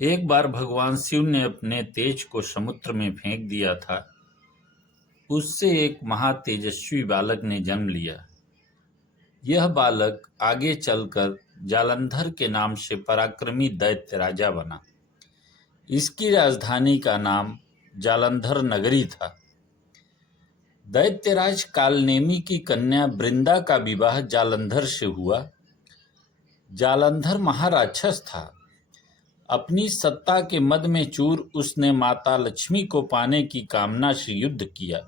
एक बार भगवान शिव ने अपने तेज को समुद्र में फेंक दिया था। उससे एक महातेजस्वी बालक ने जन्म लिया। यह बालक आगे चलकर जालंधर के नाम से पराक्रमी दैत्य राजा बना। इसकी राजधानी का नाम जालंधर नगरी था। दैत्यराज कालनेमी की कन्या वृंदा का विवाह जालंधर से हुआ। जालंधर महाराक्षस था। अपनी सत्ता के मद में चूर उसने माता लक्ष्मी को पाने की कामना से युद्ध किया,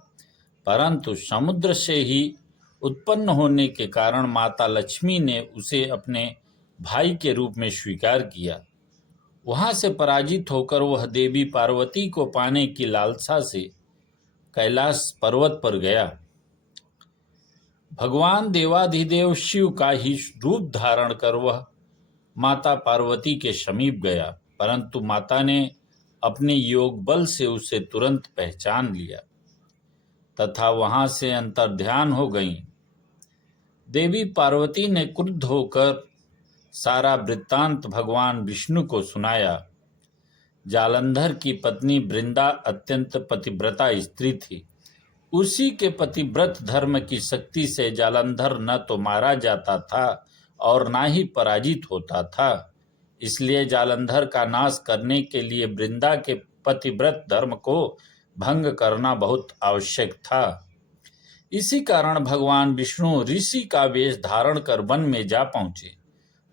परंतु समुद्र से ही उत्पन्न होने के कारण माता लक्ष्मी ने उसे अपने भाई के रूप में स्वीकार किया। वहां से पराजित होकर वह देवी पार्वती को पाने की लालसा से कैलाश पर्वत पर गया। भगवान देवाधिदेव शिव का ही रूप धारण कर वह माता पार्वती के समीप गया, परंतु माता ने अपने योग बल से उसे तुरंत पहचान लिया तथा वहां से अंतर्ध्यान हो गईं। देवी पार्वती ने क्रुद्ध होकर सारा वृत्तांत भगवान विष्णु को सुनाया। जालंधर की पत्नी वृंदा अत्यंत पतिव्रता स्त्री थी। उसी के पतिव्रत धर्म की शक्ति से जालंधर न तो मारा जाता था और ना ही पराजित होता था। इसलिए जालंधर का नाश करने के लिए वृंदा के पतिव्रत धर्म को भंग करना बहुत आवश्यक था। इसी कारण भगवान विष्णु ऋषि का वेश धारण कर वन में जा पहुंचे,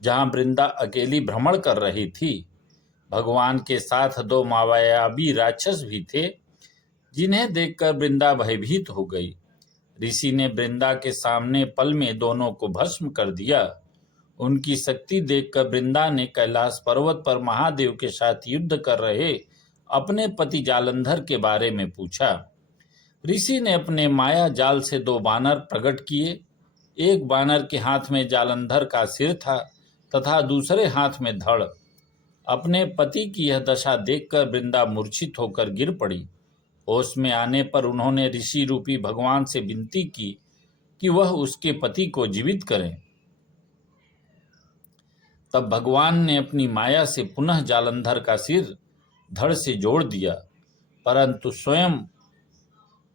जहां वृंदा अकेली भ्रमण कर रही थी। भगवान के साथ दो मायावी राक्षस भी थे, जिन्हें देखकर वृंदा भयभीत हो गई। ऋषि ने वृंदा के सामने पल में दोनों को भस्म कर दिया। उनकी शक्ति देखकर वृंदा ने कैलाश पर्वत पर महादेव के साथ युद्ध कर रहे अपने पति जालंधर के बारे में पूछा। ऋषि ने अपने माया जाल से दो बानर प्रकट किए। एक बानर के हाथ में जालंधर का सिर था तथा दूसरे हाथ में धड़। अपने पति की यह दशा देखकर वृंदा मूर्छित होकर गिर पड़ी। होश में आने पर उन्होंने ऋषि रूपी भगवान से विनती की कि वह उसके पति को जीवित करें। तब भगवान ने अपनी माया से पुनः जालंधर का सिर धड़ से जोड़ दिया, परंतु स्वयं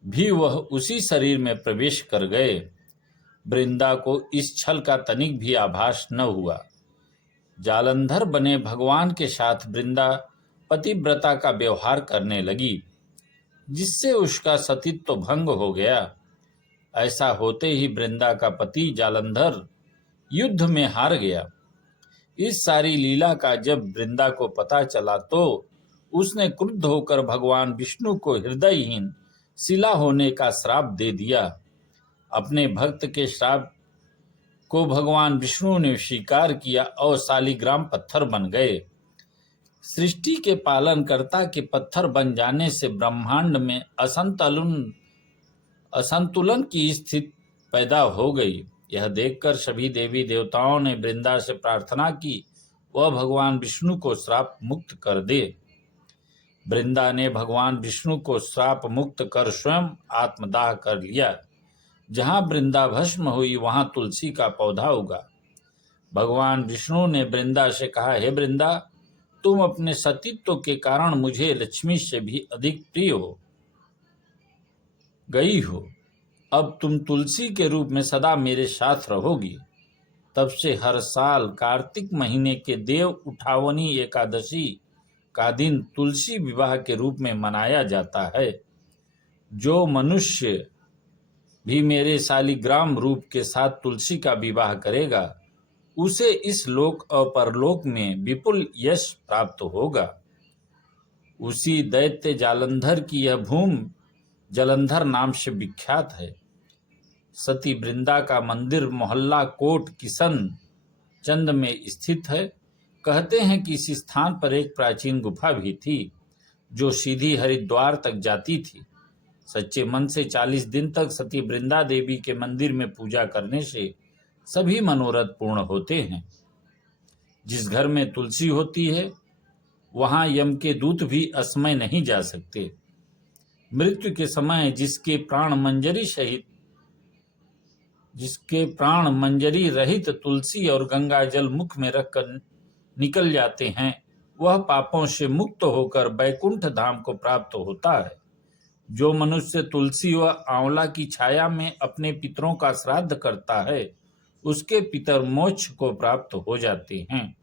भी वह उसी शरीर में प्रवेश कर गए। वृंदा को इस छल का तनिक भी आभास न हुआ। जालंधर बने भगवान के साथ वृंदा पतिव्रता का व्यवहार करने लगी, जिससे उसका सतीत्व भंग हो गया। ऐसा होते ही वृंदा का पति जालंधर युद्ध में हार गया। इस सारी लीला का जब वृंदा को पता चला तो उसने क्रुद्ध होकर भगवान विष्णु को हृदयहीन शिला होने का श्राप दे दिया। अपने भक्त के श्राप को भगवान विष्णु ने स्वीकार किया और शालिग्राम पत्थर बन गए। सृष्टि के पालनकर्ता के पत्थर बन जाने से ब्रह्मांड में असंतुलन की स्थिति पैदा हो गई। यह देखकर सभी देवी देवताओं ने वृंदा से प्रार्थना की वह भगवान विष्णु को श्राप मुक्त कर दे। वृंदा ने भगवान विष्णु को श्राप मुक्त कर स्वयं आत्मदाह कर लिया। जहां वृंदा भस्म हुई वहां तुलसी का पौधा उगा। भगवान विष्णु ने वृंदा से कहा, हे वृंदा, तुम अपने सतीत्व के कारण मुझे लक्ष्मी से भी अधिक प्रिय हो गई हो। अब तुम तुलसी के रूप में सदा मेरे साथ रहोगी। तब से हर साल कार्तिक महीने के देव उठावनी एकादशी का दिन तुलसी विवाह के रूप में मनाया जाता है। जो मनुष्य भी मेरे शालिग्राम रूप के साथ तुलसी का विवाह करेगा, उसे इस लोक और परलोक में विपुल यश प्राप्त होगा। उसी दैत्य जालंधर की यह भूमि जालंधर नाम से विख्यात है। सती वृंदा का मंदिर मोहल्ला कोट किशन चंद में स्थित है। कहते हैं कि इस स्थान पर एक प्राचीन गुफा भी थी जो सीधी हरिद्वार तक जाती थी। सच्चे मन से 40 दिन तक सती वृंदा देवी के मंदिर में पूजा करने से सभी मनोरथ पूर्ण होते हैं। जिस घर में तुलसी होती है वहां यम के दूत भी असमय नहीं जा सकते। मृत्यु के समय जिसके प्राण मंजरी रहित तुलसी और गंगा जल मुख में रखकर निकल जाते हैं, वह पापों से मुक्त होकर बैकुंठ धाम को प्राप्त होता है। जो मनुष्य तुलसी व आंवला की छाया में अपने पितरों का श्राद्ध करता है, उसके पितर मोक्ष को प्राप्त हो जाते हैं।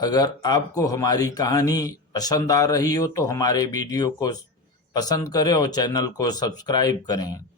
अगर आपको हमारी कहानी पसंद आ रही हो तो हमारे वीडियो को पसंद करें और चैनल को सब्सक्राइब करें।